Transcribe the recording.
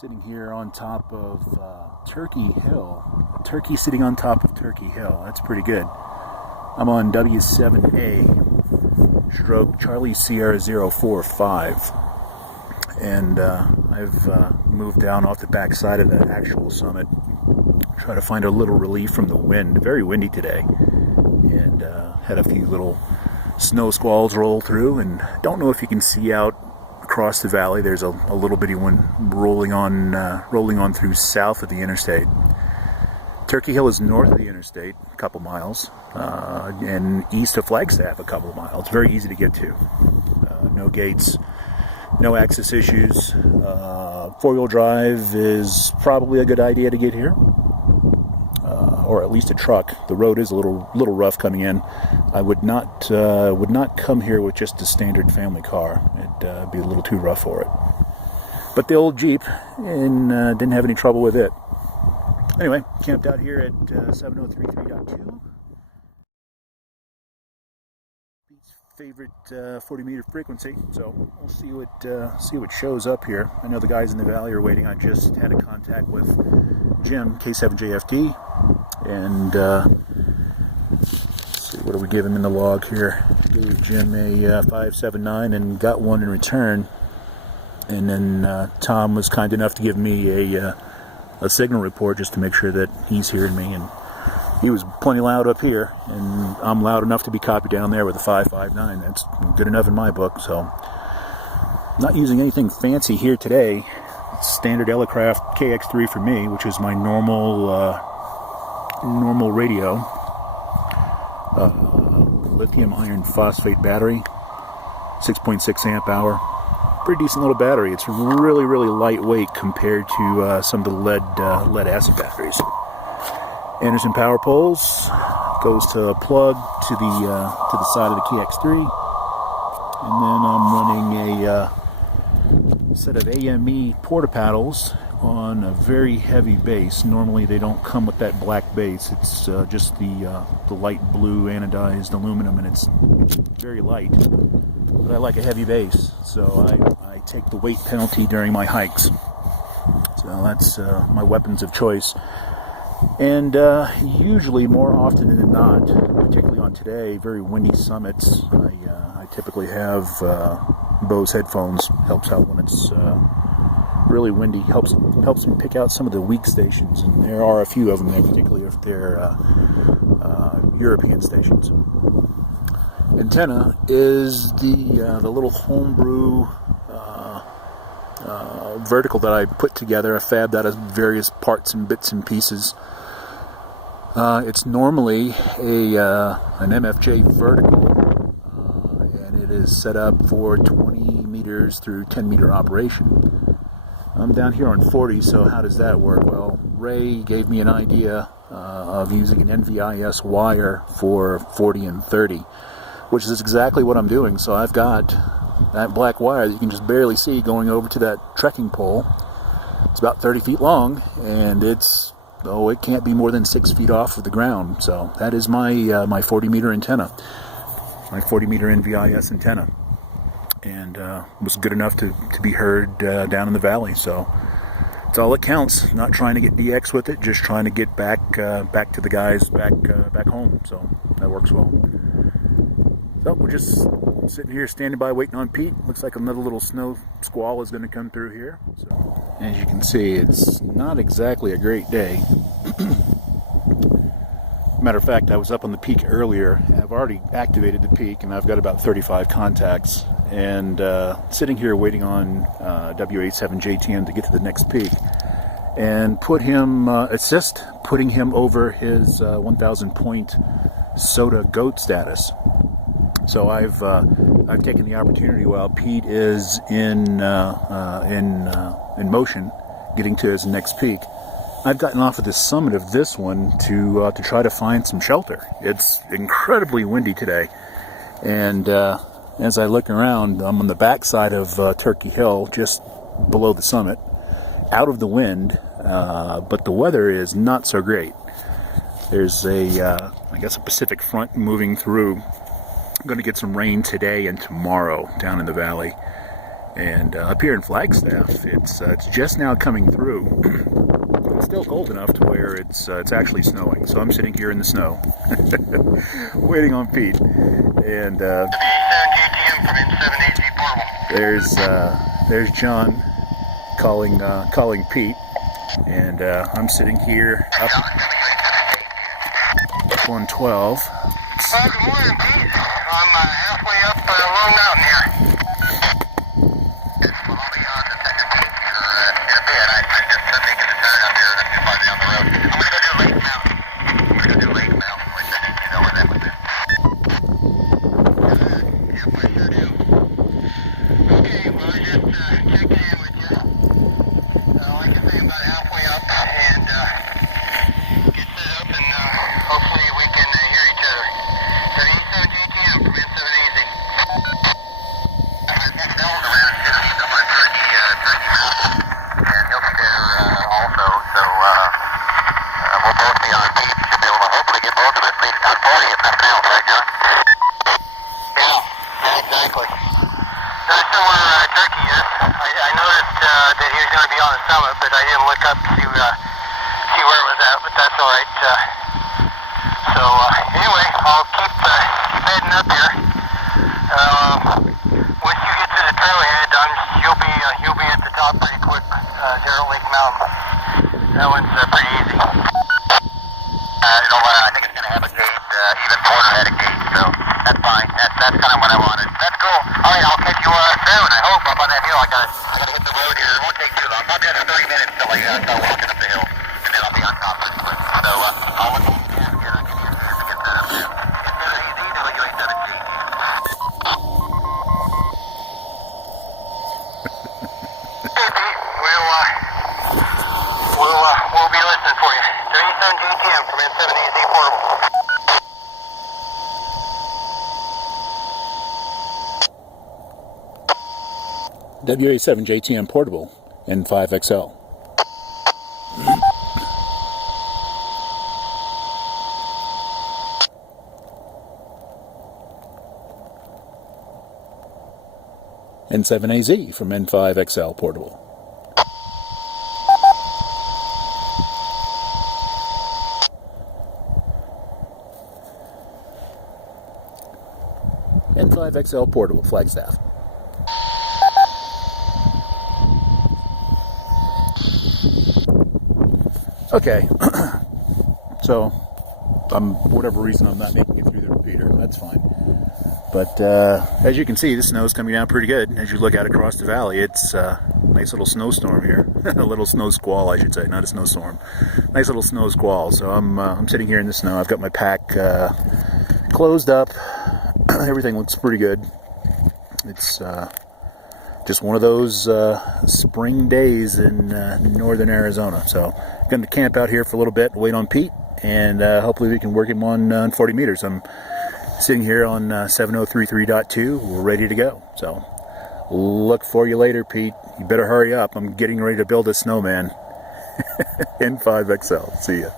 Sitting here on top of Turkey Hill. Turkey sitting on top of Turkey Hill. That's pretty good. I'm on W7A stroke Charlie Sierra 045. And I've moved down off the back side of the actual summit. Try to find a little relief from the wind. Very windy today. And had a few little snow squalls roll through. And don't know if you can see out across the valley. There's a little bitty one rolling on through south of the interstate. Turkey Hill is north of the interstate, a couple miles, and east of Flagstaff, a couple of miles. Very easy to get to. No gates, no access issues. Four-wheel drive is probably a good idea to get here, or at least a truck. The road is a little rough coming in. I would not come here with just a standard family car. It'd be a little too rough for it. But the old Jeep, and didn't have any trouble with it. Anyway, camped out here at 7033.2. Pete's favorite 40-meter frequency. So we'll see what shows up here. I know the guys in the valley are waiting. I just had a contact with Jim, K7JFD, and let's see, what do we give him in the log here? Gave Jim a 579 and got one in return. And then Tom was kind enough to give me a signal report just to make sure that he's hearing me, and he was plenty loud up here, and I'm loud enough to be copied down there with a 559. That's good enough in my book. So not using anything fancy here today. It's standard Elecraft KX3 for me, which is my normal radio. Lithium iron phosphate battery, 6.6 amp hour. Pretty decent little battery. It's really lightweight compared to some of the lead acid batteries. Anderson power poles goes to a plug to the side of the KX3, and then I'm running a set of AME porta paddles on a very heavy base. Normally they don't come with that black base. It's just the light blue anodized aluminum, and it's very light. But I like a heavy base, so I take the weight penalty during my hikes. So that's my weapons of choice. And usually, more often than not, particularly on today, very windy summits, I typically have Bose headphones. Helps out when it's really windy. Helps me pick out some of the weak stations, and there are a few of them there, particularly if they're European stations. Antenna is the little homebrew vertical that I put together. I fabbed out of various parts and bits and pieces. It's normally an MFJ vertical, and it is set up for 20 meters through 10 meter operation. I'm down here on 40, so how does that work? Well, Ray gave me an idea of using an NVIS wire for 40 and 30, which is exactly what I'm doing. So I've got that black wire that you can just barely see going over to that trekking pole. It's about 30 feet long, and it can't be more than 6 feet off of the ground. So that is my 40 meter antenna, my 40 meter NVIS antenna, and was good enough to be heard down in the valley. So it's all that counts. Not trying to get DX with it, just trying to get back to the guys back home. So that works well. So we're just sitting here standing by waiting on Pete. Looks like another little snow squall is going to come through here. So as you can see, it's not exactly a great day. Matter of fact, I was up on the peak earlier. I've already activated the peak, and I've got about 35 contacts. And sitting here waiting on W87JTM to get to the next peak, and putting him over his 1,000 point SOTA GOAT status. So I've taken the opportunity while Pete is in motion, getting to his next peak. I've gotten off of the summit of this one to try to find some shelter. It's incredibly windy today, and as I look around, I'm on the backside of Turkey Hill, just below the summit, out of the wind, but the weather is not so great. There's I guess a Pacific front moving through. I'm going to get some rain today and tomorrow down in the valley. And up here in Flagstaff, it's just now coming through. It's still cold enough to where it's actually snowing. So I'm sitting here in the snow, waiting on Pete. And there's John calling Pete, and I'm sitting here up 112. Good morning, Pete. I'm halfway up Long Mountain here. It's slowly on the second peak in a bit. I'm just making the turn up here too far down the road. I'm going to go do Lake Mountain. Which I think you know where that was at. Yep, I sure do. Okay, well, I just checked in with you. Like I say, I'm about halfway up and get set up, and hopefully we can hear each other. 37 JTM from N5XL. Nelson's around 15 up on Turkey Mountain, and he'll be there also, so we'll both be on beat. Should be able to hopefully get both of us at least on 40 if nothing else, right, John? Yeah, exactly. So I know where Turkey is. I noticed that he was going to be on the summit, but I didn't look up to see where it was at, but that's alright. So anyway, I'll keep heading up here. Once you get to the trailhead, you'll be at the top pretty quick there at Lake Mountain. That one's pretty easy. I think it's going to have a gate, even Porter had a gate, so that's fine. That's kind of what I wanted. That's cool. All right, I'll catch you soon. I hope up on that hill. I gotta hit the road here. It won't take too long. Probably another 30 minutes till I start walking up the hill, and then I'll be on top pretty quick. So I'll look here. Give me a chance to get the WA7G. Hey, Pete. We'll be listening for you. 37 JTM from N5XL Portable. WA7 JTM Portable, N5XL. N7AZ from N5XL Portable. N5XL Portable, Flagstaff. Okay, so for whatever reason I'm not making it through the repeater. That's fine. But as you can see, the snow's coming down pretty good. As you look out across the valley, it's a nice little snowstorm here. A little snow squall, I should say, not a snowstorm. Nice little snow squall. So I'm sitting here in the snow. I've got my pack closed up. Everything looks pretty good. It's just one of those spring days in northern Arizona. So I'm going to camp out here for a little bit, wait on Pete, and hopefully we can work him on 40 meters. I'm sitting here on 7033.2. We're ready to go. So look for you later, Pete. You better hurry up. I'm getting ready to build a snowman. N5XL. See ya.